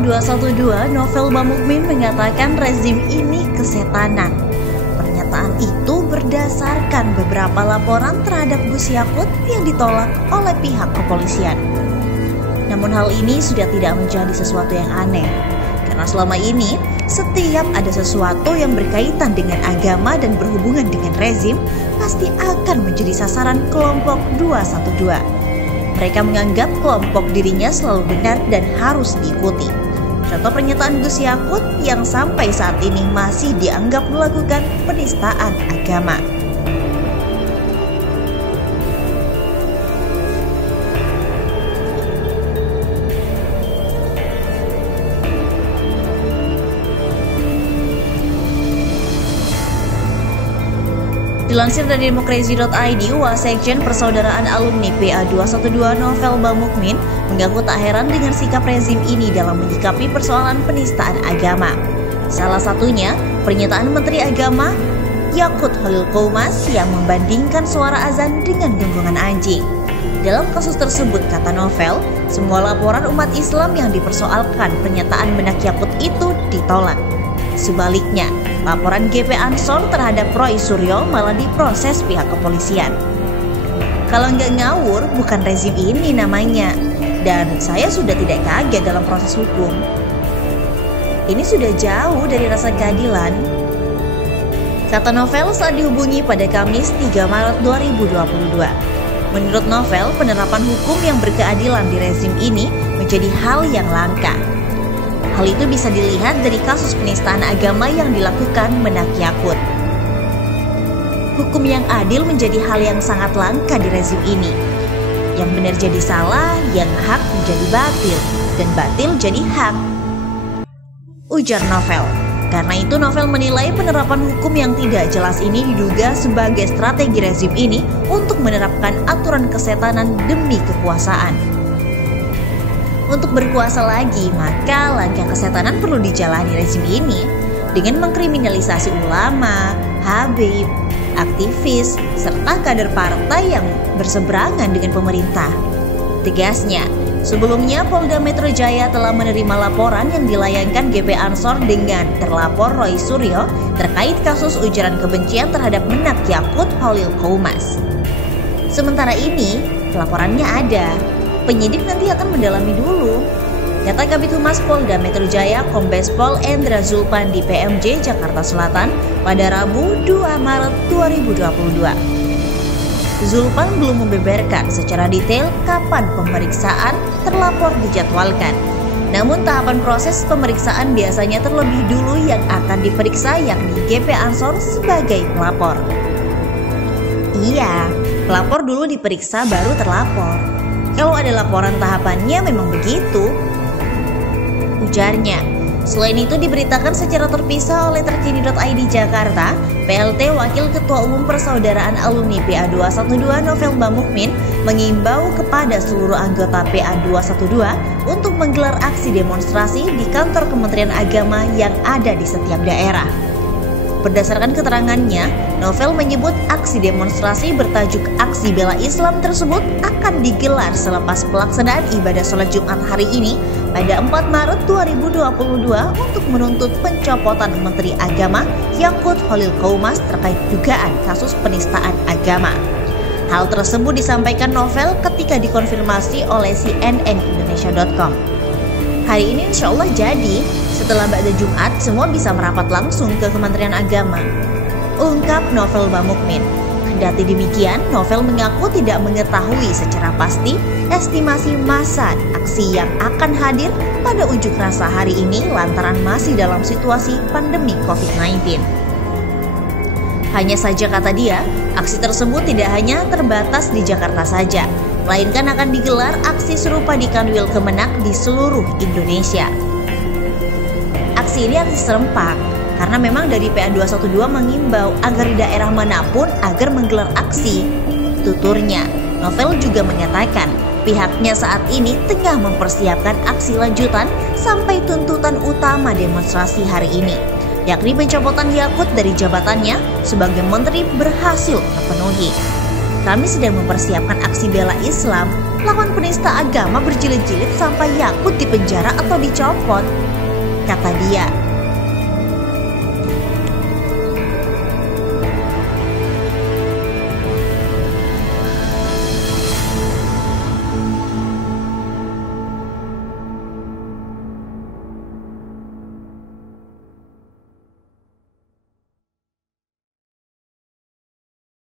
PA212 Novel Bamukmin mengatakan rezim ini kesetanan. Pernyataan itu berdasarkan beberapa laporan terhadap Gus Yakut yang ditolak oleh pihak kepolisian. Namun hal ini sudah tidak menjadi sesuatu yang aneh, karena selama ini setiap ada sesuatu yang berkaitan dengan agama dan berhubungan dengan rezim pasti akan menjadi sasaran kelompok 212. Mereka menganggap kelompok dirinya selalu benar dan harus diikuti. Contoh pernyataan Gus Yakut yang sampai saat ini masih dianggap melakukan penistaan agama. Dilansir dari demokrasi.id, Wasekjen Persaudaraan Alumni PA212 Novel Bamukmin mengaku tak heran dengan sikap rezim ini dalam menyikapi persoalan penistaan agama. Salah satunya, pernyataan Menteri Agama Yakut Holil Qomas yang membandingkan suara azan dengan genggongan anjing. Dalam kasus tersebut, kata Novel, semua laporan umat Islam yang dipersoalkan pernyataan benak Yakut itu ditolak. Sebaliknya, laporan GP Ansor terhadap Roy Suryo malah diproses pihak kepolisian. Kalau nggak ngawur, bukan rezim ini namanya. Dan saya sudah tidak kaget dalam proses hukum. Ini sudah jauh dari rasa keadilan, kata Novel saat dihubungi pada Kamis 3 Maret 2022. Menurut Novel, penerapan hukum yang berkeadilan di rezim ini menjadi hal yang langka. Hal itu bisa dilihat dari kasus penistaan agama yang dilakukan Menak Yakut. Hukum yang adil menjadi hal yang sangat langka di rezim ini. Yang benar jadi salah, yang hak menjadi batil, dan batil jadi hak, ujar Novel. Karena itu Novel menilai penerapan hukum yang tidak jelas ini diduga sebagai strategi rezim ini untuk menerapkan aturan kesetanan demi kekuasaan. Untuk berkuasa lagi, maka langkah kesetanan perlu dijalani rezim ini dengan mengkriminalisasi ulama, habib, aktivis, serta kader partai yang berseberangan dengan pemerintah. Tegasnya, sebelumnya Polda Metro Jaya telah menerima laporan yang dilayangkan GP Ansor dengan terlapor Roy Suryo terkait kasus ujaran kebencian terhadap Menak Yakut Holil Qomas. Sementara ini, laporannya ada. Penyidik nanti akan mendalami dulu, kata Kabid Humas Polda Metro Jaya Kombes Pol Endra Zulpan di PMJ Jakarta Selatan pada Rabu 2 Maret 2022. Zulpan belum membeberkan secara detail kapan pemeriksaan terlapor dijadwalkan. Namun tahapan proses pemeriksaan biasanya terlebih dulu yang akan diperiksa yakni GP Ansor sebagai pelapor. Iya, pelapor dulu diperiksa baru terlapor. Kalau ada laporan tahapannya memang begitu, ujarnya. Selain itu diberitakan secara terpisah oleh terkini.id Jakarta, PLT Wakil Ketua Umum Persaudaraan Alumni PA212 Novel Bamukmin mengimbau kepada seluruh anggota PA212 untuk menggelar aksi demonstrasi di kantor Kementerian Agama yang ada di setiap daerah. Berdasarkan keterangannya, Novel menyebut aksi demonstrasi bertajuk Aksi Bela Islam tersebut akan digelar selepas pelaksanaan ibadah sholat Jumat hari ini pada 4 Maret 2022 untuk menuntut pencopotan Menteri Agama Yakut Holil Qomas terkait dugaan kasus penistaan agama. Hal tersebut disampaikan Novel ketika dikonfirmasi oleh cnnindonesia.com. Hari ini insya Allah jadi. Setelah ba'da Jumat, semua bisa merapat langsung ke Kementerian Agama, ungkap Novel Bamukmin. Kendati demikian, Novel mengaku tidak mengetahui secara pasti estimasi massa aksi yang akan hadir pada unjuk rasa hari ini lantaran masih dalam situasi pandemi COVID-19. Hanya saja, kata dia, aksi tersebut tidak hanya terbatas di Jakarta saja, melainkan akan digelar aksi serupa di Kanwil Kemenak di seluruh Indonesia. Aksi ini aksi serempak karena memang dari PA212 mengimbau agar di daerah manapun agar menggelar aksi. Tuturnya, Novel juga menyatakan pihaknya saat ini tengah mempersiapkan aksi lanjutan sampai tuntutan utama demonstrasi hari ini, yakni pencopotan Yakut dari jabatannya sebagai menteri berhasil terpenuhi. Kami sedang mempersiapkan aksi bela Islam lawan penista agama berjilid-jilid sampai Yakut dipenjara atau dicopot. Kata dia,